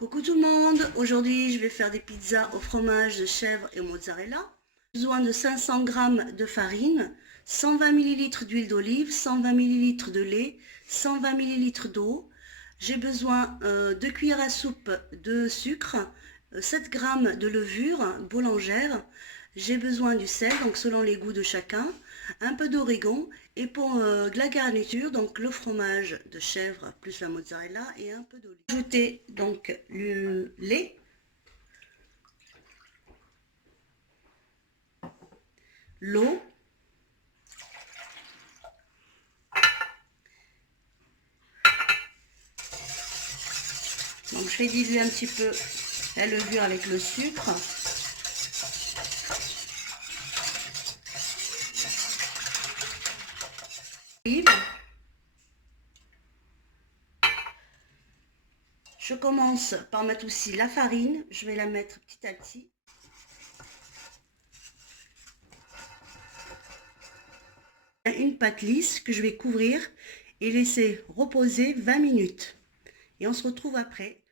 Coucou tout le monde, aujourd'hui je vais faire des pizzas au fromage de chèvre et au mozzarella. J'ai besoin de 500 g de farine, 120 ml d'huile d'olive, 120 ml de lait, 120 ml d'eau. J'ai besoin de 2 cuillères à soupe de sucre, 7 g de levure boulangère. J'ai besoin du sel, donc selon les goûts de chacun, un peu d'origan et pour de la garniture, donc le fromage de chèvre plus la mozzarella et un peu d'olive. Ajouter donc le lait, l'eau, donc je fais diluer un petit peu la levure avec le sucre. Je commence par mettre aussi la farine, je vais la mettre petit à petit. Une pâte lisse que je vais couvrir et laisser reposer 20 minutes. Et on se retrouve après.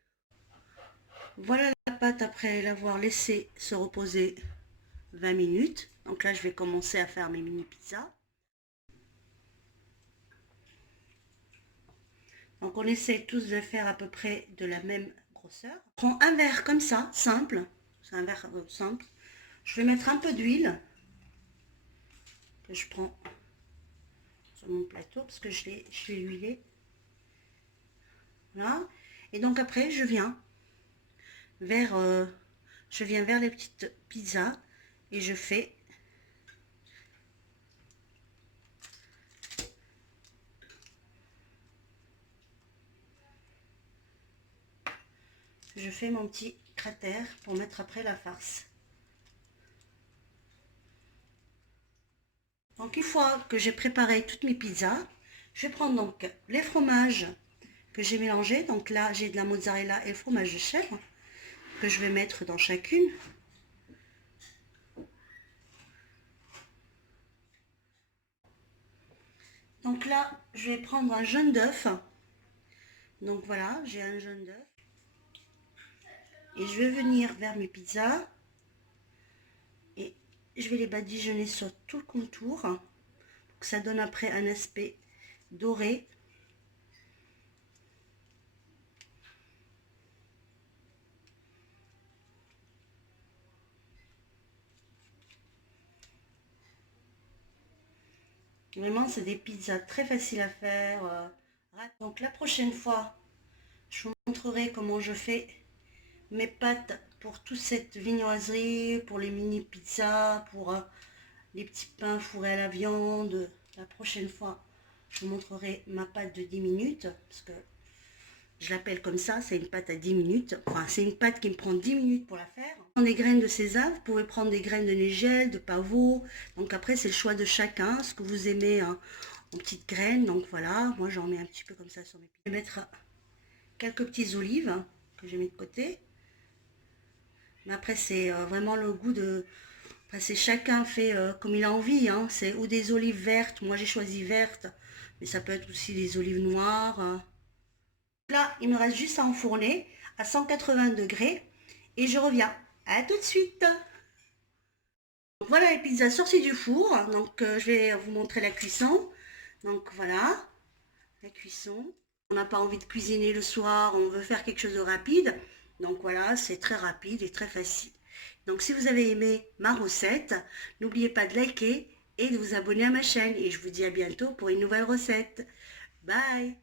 Voilà la pâte après l'avoir laissé se reposer 20 minutes. Donc là, je vais commencer à faire mes mini pizzas. Donc on essaie tous de faire à peu près de la même grosseur. Je prends un verre comme ça, simple. C'est un verre simple. Je vais mettre un peu d'huile que je prends sur mon plateau parce que je l'ai huilé. Voilà. Et donc après, je viens vers les petites pizzas et je fais mon petit cratère pour mettre après la farce. Donc une fois que j'ai préparé toutes mes pizzas, je vais prendre donc les fromages que j'ai mélangés. Donc là, j'ai de la mozzarella et le fromage de chèvre que je vais mettre dans chacune. Donc là, je vais prendre un jaune d'œuf. Donc voilà, j'ai un jaune d'œuf. Et je vais venir vers mes pizzas. Et je vais les badigeonner sur tout le contour. Pour que ça donne après un aspect doré. Vraiment, c'est des pizzas très faciles à faire. Donc la prochaine fois, je vous montrerai comment je fais mes pâtes pour toute cette viennoiserie, pour les mini pizzas, pour les petits pains fourrés à la viande. La prochaine fois, je vous montrerai ma pâte de 10 minutes, parce que je l'appelle comme ça, c'est une pâte à 10 minutes. Enfin, c'est une pâte qui me prend 10 minutes pour la faire. Des graines de sésame, vous pouvez prendre des graines de nigel, de pavot. Donc après, c'est le choix de chacun, ce que vous aimez en petites graines. Donc voilà, moi j'en mets un petit peu comme ça sur mes pieds. Je vais mettre quelques petites olives que j'ai mis de côté. Mais après, c'est vraiment le goût de... Enfin, c'est chacun fait comme il a envie. Hein. C'est ou des olives vertes, moi j'ai choisi vertes, mais ça peut être aussi des olives noires. Là, il me reste juste à enfourner à 180 degrés et je reviens. À tout de suite. Donc, voilà les pizzas sorties du four. Donc je vais vous montrer la cuisson. Donc voilà, la cuisson. On n'a pas envie de cuisiner le soir, on veut faire quelque chose de rapide. Donc voilà, c'est très rapide et très facile. Donc si vous avez aimé ma recette, n'oubliez pas de liker et de vous abonner à ma chaîne. Et je vous dis à bientôt pour une nouvelle recette. Bye!